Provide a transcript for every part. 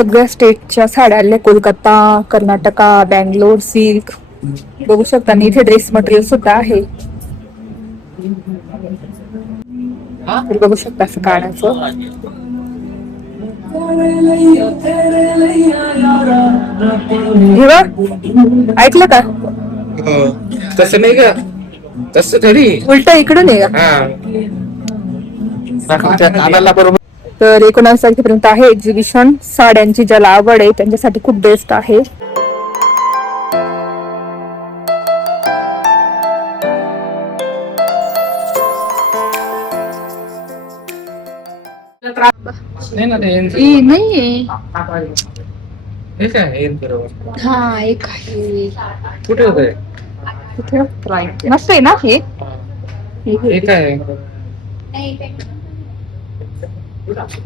सगळ्या स्टेटच्या साड्या आल्या. कोलकाता, कर्नाटका, बँगलोर सिल्क बघू शकता. आणि इथे ड्रेस मटेरियल सुद्धा आहे. बघू शकता असं काढायचं. हे बघ, ऐकलं का? तसं नाही का, तसं तरी उलट इकडून आहे का? बरोबर. तर 19 तारखेपर्यंत आहे एक्झिबिशन. साड्यांची ज्याला आवड आहे त्यांच्यासाठी खूप बेस्ट आहे. नाहीये. हा एक आहे. कुठे होत? कुठे मस्त आहे ना हे. काय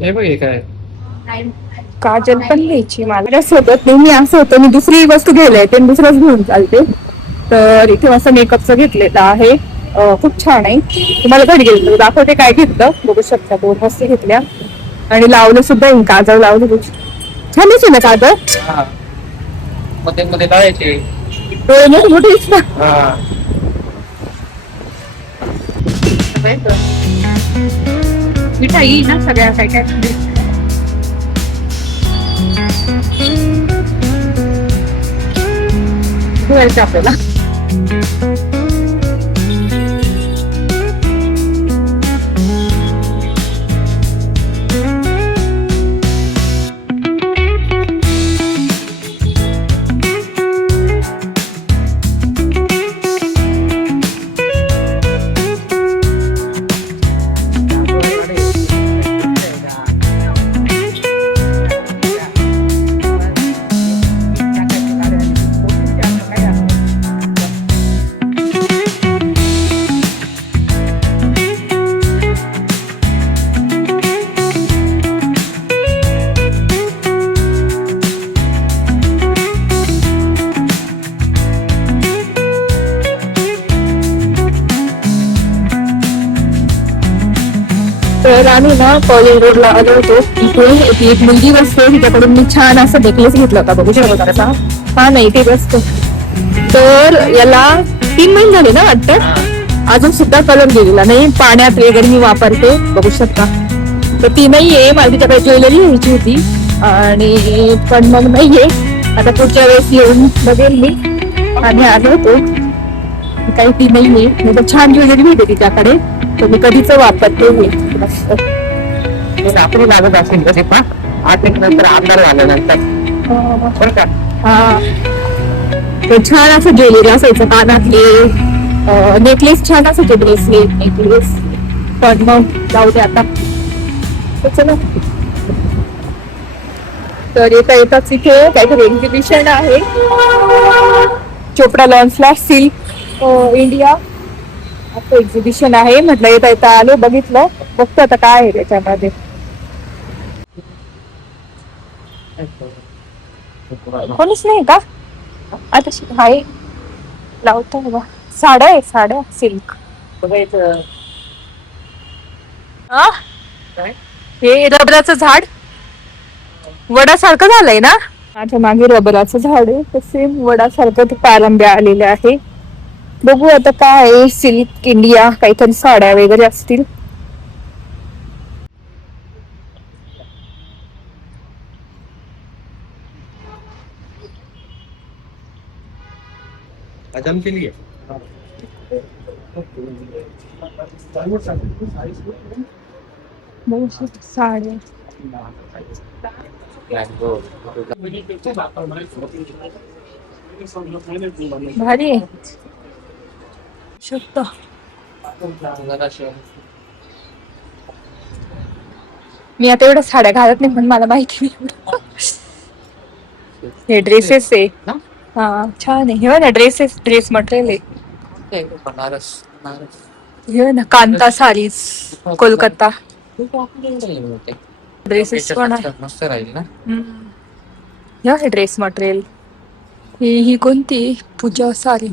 हे बघ, हे काय काजल पण घ्यायची मला. सोबत नेहमी असं होतं, मी दुसरी वस्तू घ्यायला येते आणि दुसरंच घेऊन चालते. तर इथे मस्त मेकअपचं घेतलेलं आहे. खूप छान आहे. तुम्हाला घरी गेलं दाखवते काय घेतलं. बघू शकता 2 वस्तू घेतल्या आणि लावलं सुद्धा. काजळ लावलं. छान दिसते ना काजळ. मध्ये मध्ये लावायचे डोळे मोठे मोठे ना. मिठाई ना सगळ्या काय काय आपल्याला. तर आम्ही ना कॉलेज रोडला आलो होतो. इथे एक मुलगी बसते. तिच्याकडून मी छान असं नेकलेस घेतला होता. बघू शकता कसा. हा नाही ते बसतो. तर याला 3 महिने झाले ना वाटतं. अजून सुद्धा कलर गेलेला नाही. पाण्यात वगैरे मी वापरते. बघू शकता. तर ती नाहीये. मला तिच्याकडे ज्वेलरी घ्यायची होती आणि पण मग नाहीये. आता पुढच्या वेळेस येऊन बघेल मी. आम्ही आलो होतो. काही ती नाहीये. मी तर छान ज्वेलरी भेटते तिच्याकडे. तर मी कधीच वापरते. रात्री लागत असेल कसे 8 नंतर आमदार झाल्यानंतर. हा तर छान असं ज्वेलरी असायचं. कानातले नेकलेस छान असायचे. Bracelet necklace. पण मग जाऊ दे आता. चला. तर येताच इथे काहीतरी एक्झिबिशन आहे. चोपडा लॉन्सला सिल्क इंडिया असं एक्झिबिशन आहे. म्हटलं येता आलो बघितलं. बघतो आता काय आहे त्याच्यामध्ये. कोणीच नाही का आता. हाय लावतो बघा. साड्या आहे. साड्या सिल्क. हे रबराचं झाड वडासारखं झालंय ना. माझ्या मागे रबराचं झाड आहे. तर सेम वडासारखं ते पारंब्या आलेल्या आहे. बघू आता काय आहे. सिल्क इंडिया काहीतरी साड्या वगैरे असतील. साड्या भारी आहे. शकतो. मी आता एवढ्या साड्या घालत नाही पण मला माहिती नाही. हे ड्रेसेस आहे. हा छान आहे. हे ना ड्रेसेस. ड्रेस मटेरियल आहे. हे ना कांता सारीज कोलकाता. ड्रेसेस पण आहे. मस्त राहील ना. हे ड्रेस मटेरियल. ही कोणती पूजा साडी.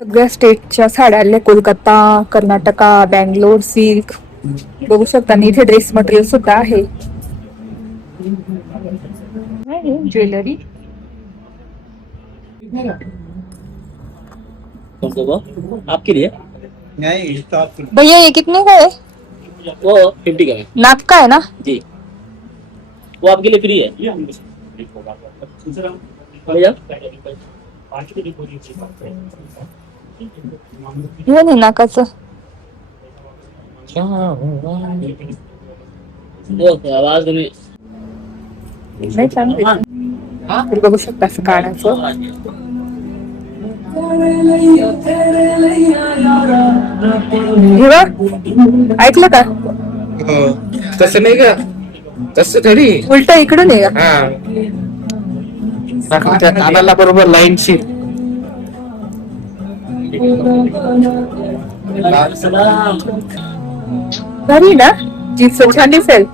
सगळ्या स्टेटच्या साड्या आल्या. कोलकाता, कर्नाटका, बँगलोर सिल्क बघू शकता. आणि इथे ड्रेस मटेरियल सुद्धा आहे. ज्वेलरी आपके लिए नहीं stop. भैया ये कितने का है? वो 50 का है नाप का है ना? जी, वो आपके लिए फ्री है भैया। हे नाही नाकाचं. वो आवाज नहीं नाही चांगलं. तुम्ही बघू शकता असं कानाचं. हे बघ, ऐकलं का? तसं नाही का तसं तरी उलट इकडून आहे का? हा त्या कानाला बरोबर लाईन शी भारी ना? जीन्स छान दिसेल.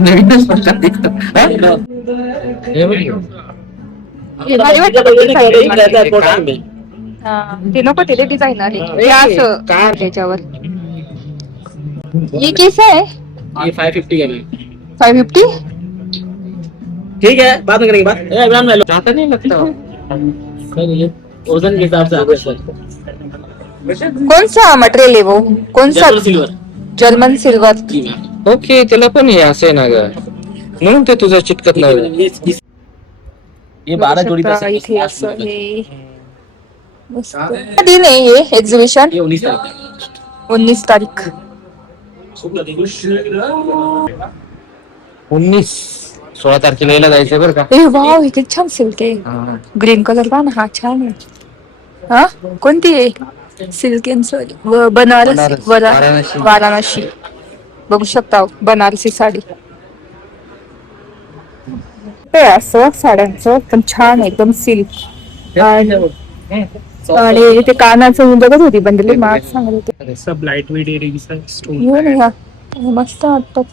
नवीनच प्रकार दिसतो हे भारी वाटतं बघ design. हा, ते नको ते डिझाईन आहे ते असं त्याच्यावर. ये कैसा है? ये 550 का है 550? ठीक है, बाद में करेंगे बात। इमरान भाई जाता नहीं लगता नहीं, वजन के हिसाब से आते हैं कौन सा मटेरियल है वो? कौन सा? German silver German silver. जी मैम। ओके त्याला पण हे असे ना ग म्हणून ते तुझं चिटकत नाही ये 12 जोड़ी बघू शकता पैसे इथे असं हे मस्त. कधी नाही ये एक्झिबिशन? ये 19 तारीख 19 तारीख. 16 तारखेला यायला जायचंय बरं का ए वाव, हे किती छान सिल्क आहे. ग्रीन कलर का ना, हा छान आहे. हा कोणती आहे? Silk and Banaras Varanasi. वाराणसी. बघू शकता बनारसी साडी. ते असं साड्यांचं पण छान एकदम सिल्क. आणि ते कानाचं बघत होती बंदली मार्क सांगत होते. सब लाइट वेट इयरिंग्स है स्टोन घेऊन या. मस्त वाटतात.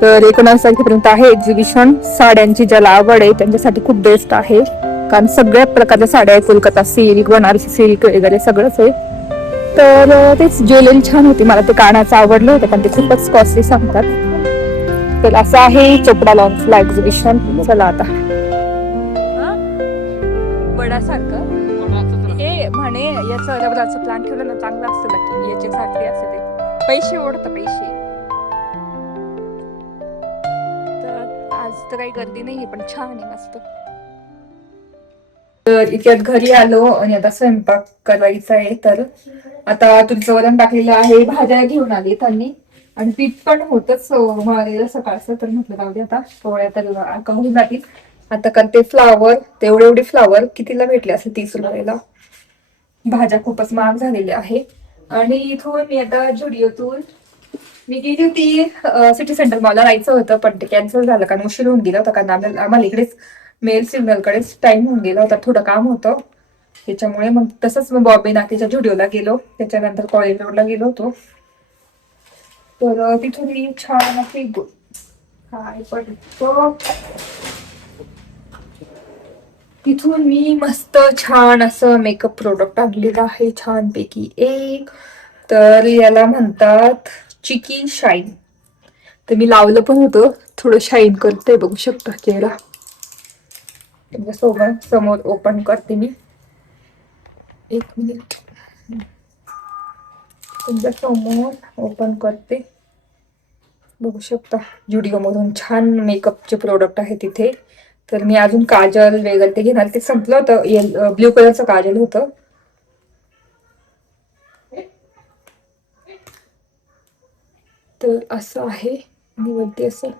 तर 19 तारखेपर्यंत आहे एक्झिबिशन. साड्यांची ज्याला आवड आहे त्यांच्यासाठी खूप बेस्ट आहे, कारण सगळ्या प्रकारच्या साड्या आहेत. कोलकाता सिल्क, बनारसी सिल्क वगैरे सगळंच आहे. तर तेच ज्वेलरी छान होती. मला ते कानाचं आवडलं होतं पण ते खूपच कॉस्टली सांगतात. तर असं आहे चोपडा लॉन्सला एक्झिबिशन. चला आता बडासारखं हे म्हणे याचं रबराचं प्लांट ठेवलं ना चांगलं असतं नक्की. याच्यासाठी असं ते पैसे ओढतं पैसे. तर आज तर काही गर्दी नाहीये पण छान आहे मस्त. तर इतक्यात घरी आलो आणि आता स्वयंपाक करायचा आहे. तर आता तुमचं वरण टाकलेलं आहे, भाज्या घेऊन आली त्यांनी आणि पीठ पण होतच मळलेलं सकाळचं. तर म्हटलं जाऊ दे आता पोळ्या तर कहून जातील. आता करते फ्लावर. तेवढे एवढे फ्लावर कितीला भेटले असे? 30 रुपयाला. भाज्या खूपच महाग झालेल्या आहे. आणि इथून मी आता जुडिओतून मी गेली होती सिटी सेंटर मॉलला जायचं होतं पण ते कॅन्सल झालं कारण उशीर होऊन गेला होता. कारण आम्हाला इकडेच मेल सिग्नलकडेच टाइम होऊन गेला होता. थोडं काम होतं त्याच्यामुळे. मग तसंच मग बॉम्बे नाक्याच्या जुडिओला गेलो. त्याच्यानंतर कॉलेज रोडला गेलो होतो. तर तिथून मी छान अशी काय पण तिथून मी मस्त छान असं मेकअप प्रोडक्ट आणलेलं आहे छानपैकी एक. तर याला म्हणतात चिकी शाईन. तर मी लावलं पण होतं. थोडं शाईन करते बघू शकता चेहरा. तुमच्यासोबत समोर ओपन करते मी. एक मिनिट. तुमच्या समोर ओपन करते बघू शकता. जुडिओ मधून छान मेकअपचे प्रोडक्ट आहे तिथे. तर मी अजून काजल वगैरे ते घेणार. ते संपलं होतं. ब्ल्यू कलरचं काजल होतं. तर असं आहे आणि वरती असं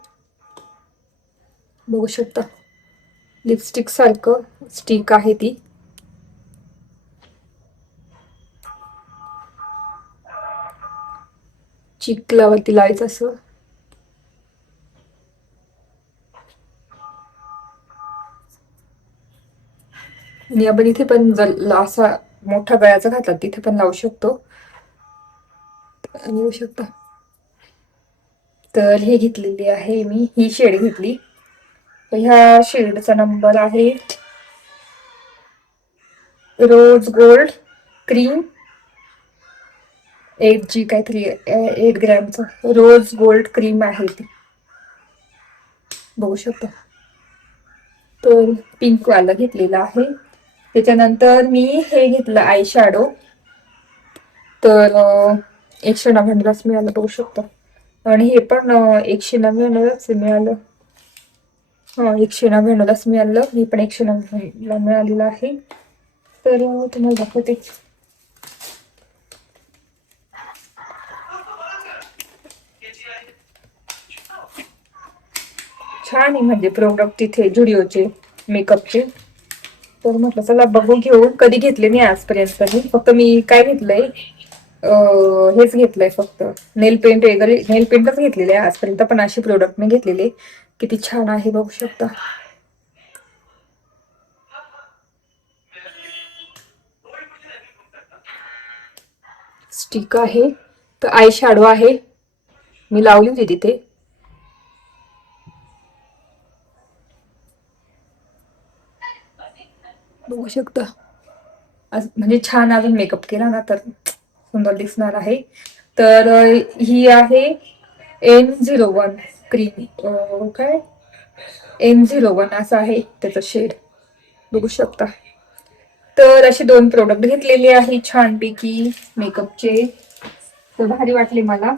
बघू शकता लिपस्टिक सारखं स्टिक आहे ती. चिकलावरती लावायचं असं. आणि आपण इथे पण जर असा मोठा गळ्याचा घातला तिथे पण लावू शकतो. येऊ शकता. तर हे घेतलेली आहे मी. ही शेड घेतली. ह्या शेडचा नंबर आहे रोज गोल्ड क्रीम 8G काहीतरी 8 ग्रॅमचं रोज गोल्ड क्रीम आहे ती, बघू शकता. तर पिंक वाला घेतलेला आहे. त्याच्यानंतर मी हे घेतलं आय शॅडो. तर 199लाच मिळालं, बघू शकता. आणि हे पण 199लाच मिळालं. हा 199लाच मिळालं. हे पण 199ला मिळालेलं आहे. तर तुम्हाला दाखवते. छान आहे म्हणजे प्रोडक्ट तिथे झुडिओचे मेकअपचे. तर म्हटलं चला बघू घेऊ. कधी घेतले नाही आजपर्यंत तरी. फक्त मी काय घेतलंय, हेच घेतलंय फक्त नेल पेंट वगैरे. नेल पेंटच घेतलेले आहे आजपर्यंत, पण अशी प्रोडक्ट मी घेतलेले. किती छान आहे बघू शकता. स्टिक आहे. तर आय शॅडो आहे, मी लावली होती तिथे. बघू शकता. म्हणजे छान अजून मेकअप केला ना तर सुंदर दिसणार आहे. तर ही आहे N01 क्रीम. काय N01 असं आहे त्याचं शेड, बघू शकता. तर असे 2 प्रोडक्ट घेतलेले आहे छानपैकी मेकअपचे. तर भारी वाटले मला.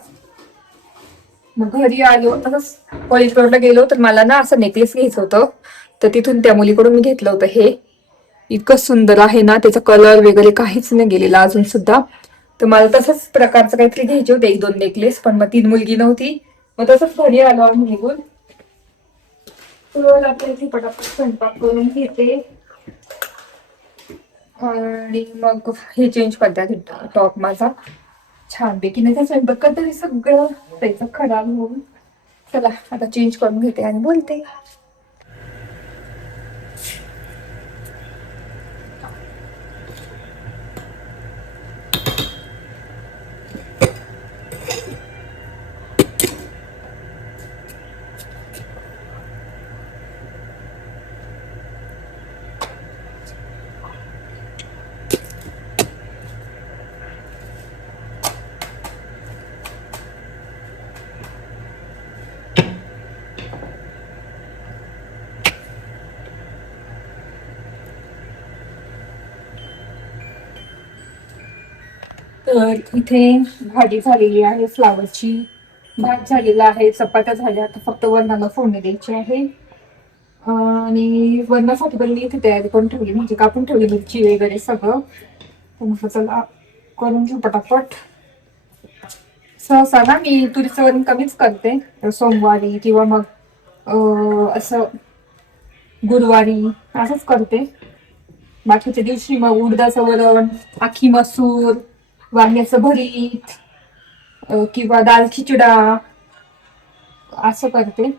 मग घरी आलो तसंच कॉलेज रोडला गेलो तर मला ना असं नेकलेस घ्यायचं होतं. तर तिथून त्या मुलीकडून मी घेतलं होतं हे. इतकं सुंदर आहे ना, त्याचा कलर वगैरे काहीच नाही गेलेला अजून सुद्धा. तर मला तसंच प्रकारचं काहीतरी घ्यायचे होते 1-2 नेकलेस, पण मग 3 मुलगी नव्हती. मग तसंच घरी आलो आम्ही निघून. तर आपल्या इथे पटापट स्वयंपाक करून घेते आणि मग हे चेंज करते टॉप माझा छानपैकी. नाही तर स्वयंपाक करताना सगळं त्याचं खराब होऊन. चला आता चेंज करून घेते आणि बोलते. तर इथे भाजी झालेली आहे फ्लावरची, भात झालेला आहे, चपात्या झाल्या. आता फक्त वरणाला फोडणी द्यायची आहे. आणि वरणासाठी पण मी इथे तयारी करून ठेवली, म्हणजे कापून ठेवली मिरची वगैरे सगळं. तर म्हटलं चला करून घेऊ पटापट. सहसा ना मी तुरीचं वरण कमीच करते सोमवारी, किंवा मग असं गुरुवारी असंच करते. बाकीच्या दिवशी मग उडदाचं वरण, आखी मसूर, वांग्याचं भरीत किंवा दाल खिचडा असं करते.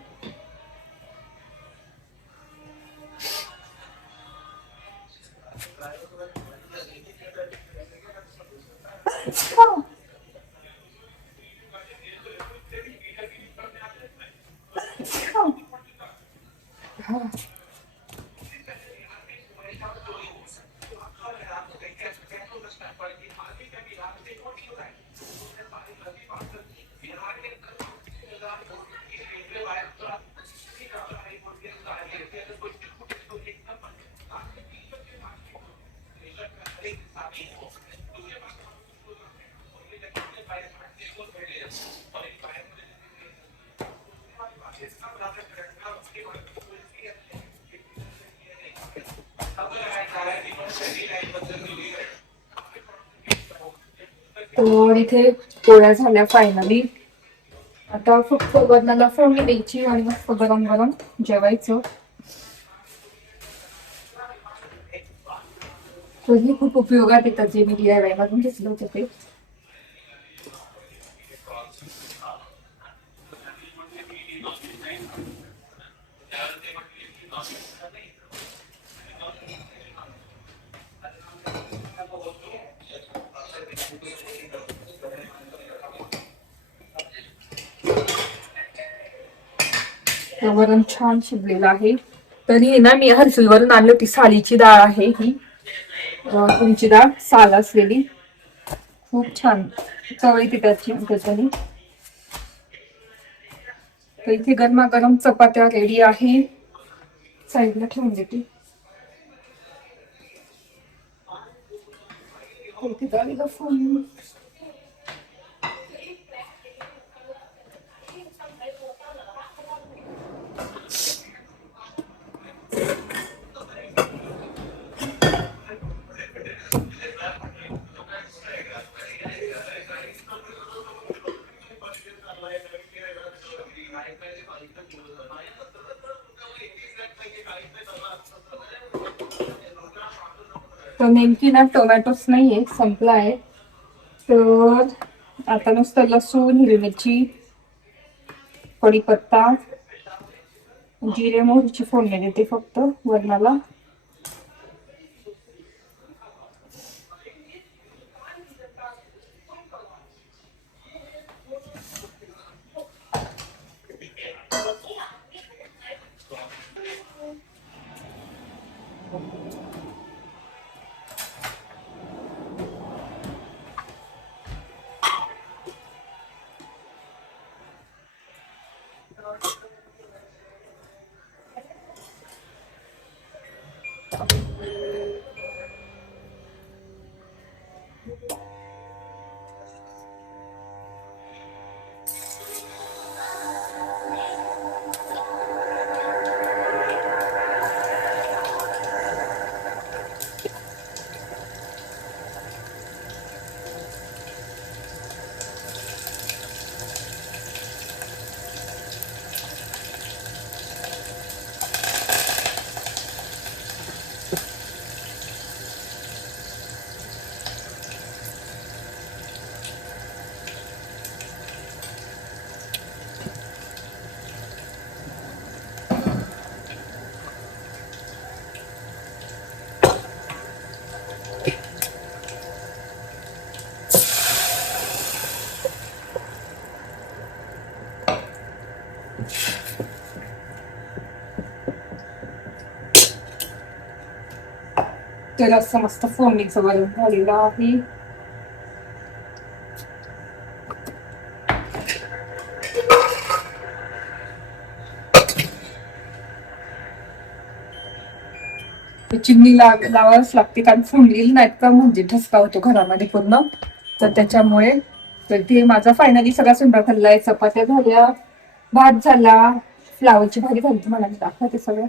तर इथे पोळ्या झाल्या फायनली. आता फक्त वरणाला फोडणी द्यायची आणि मस्त गरम गरम जेवायचं. तरी खूप उपयोगात येतात जे मी DIY मधून घेतलं होतं ते. वरण छान शिजलेलं आहे. तरी ना मी हर्सूलवरून आणली होती, सालीची डाळ आहे ही. तुरीची डाळ साल असलेली, खूप छान चव येते त्याच्याने. तर इथे गरमागरम चपात्या रेडी आहे, साईडला ठेवून देते. इथे डाळीला फोडणी. तर नेमकी ना टोमॅटोच नाहीये, संपला आहे. तर आता नुसतं लसूण, हिरवी मिरची, कढीपत्ता, जिरे मोहरीची फोडणी देते फक्त वरणाला. तर असं मस्त फोडणीचं वरण झालेलं आहे. चिमणी लावावीच लागते, कारण फोडलेली नाहीत का म्हणजे ठसका होतो घरामध्ये पूर्ण. तर त्याच्यामुळे तर ते माझा फायनली सगळा स्वयंपाक झालाय. चपात्या झाल्या, भात झाला, फ्लावरची भाजी झाली, तुम्हाला दाखवते सगळं.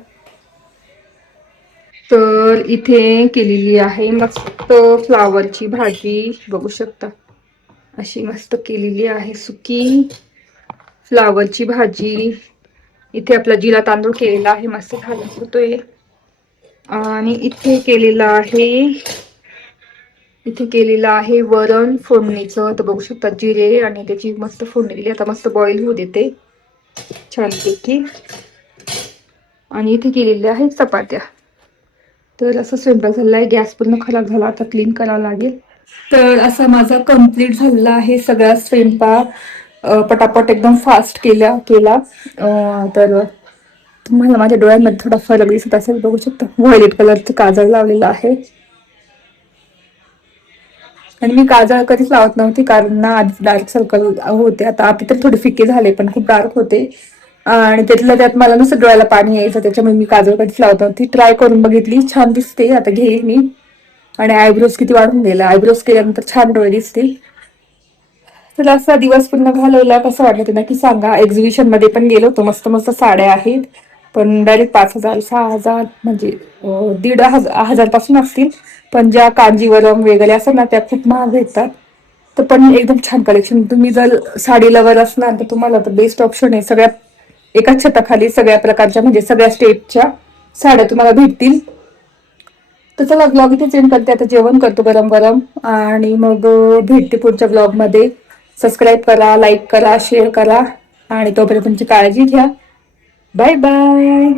तर इथे केलेली आहे मस्त फ्लावरची भाजी, बघू शकता अशी मस्त केलेली आहे सुकी फ्लावरची भाजी. इथे आपला जिरा तांदूळ केलेला आहे, मस्त झाला होतोय. आणि इथे केलेलं आहे वरण फोडणीचं. तर बघू शकता जिरे आणि त्याची मस्त फोडणी दिली. आता मस्त बॉईल होऊ देते छानपैकी. आणि इथे केलेल्या आहेत चपात्या. तर असं स्वयंपाक झालेला आहे. गॅस पूर्ण खराब झाला, आता क्लीन करावा लागेल. तर असा माझा कम्प्लीट झालेला आहे सगळा स्वयंपाक. पटापट एकदम फास्ट केला. तर तुम्हाला माझ्या डोळ्यांमध्ये थोडा फरक दिसत असेल, बघू शकता व्हायलेट कलरचं काजळ लावलेलं आहे. आणि मी काजळ कधीच लावत नव्हती, कारण ना आधी डार्क सर्कल होते. आता तर थोडे फिके झाले, पण खूप डार्क होते. आणि त्यातल्या त्यात मला नुसतं डोळ्याला पाणी यायचं, त्याच्यामुळे मी काजळ कधीच लावत नव्हती. ट्राय करून बघितली, छान दिसते. आता घेईल मी. आणि आयब्रोज किती वाढून गेला, आयब्रोज केल्यानंतर छान डोळे दिसतील. तर असा दिवस पूर्ण घालवला. कसं वाटलं नक्की सांगा. एक्झिबिशन मध्ये पण गेलो होतो, मस्त मस्त साड्या आहेत, पण डायरेक्ट 5,000 6,000 म्हणजे 1,500 पासून असतील. पण ज्या कांजीवरम वगैरे असं ना, त्या खूप महाग भेटतात. तर पण एकदम छान कलेक्शन. तुम्ही जर साडी लवर असणार तर तुम्हाला तर बेस्ट ऑप्शन आहे. सगळ्या एकाच छताखाली सगळ्या प्रकारच्या म्हणजे सगळ्या स्टेटच्या साड्या तुम्हाला भेटतील. तर चला ब्लॉग इथे चेंज करते, आता जेवण करतो गरम गरम आणि मग भेटते पुढच्या ब्लॉग मध्ये. सबस्क्राईब करा, लाईक करा, शेअर करा आणि तोपर्यंत तुमची काळजी घ्या. Bye bye.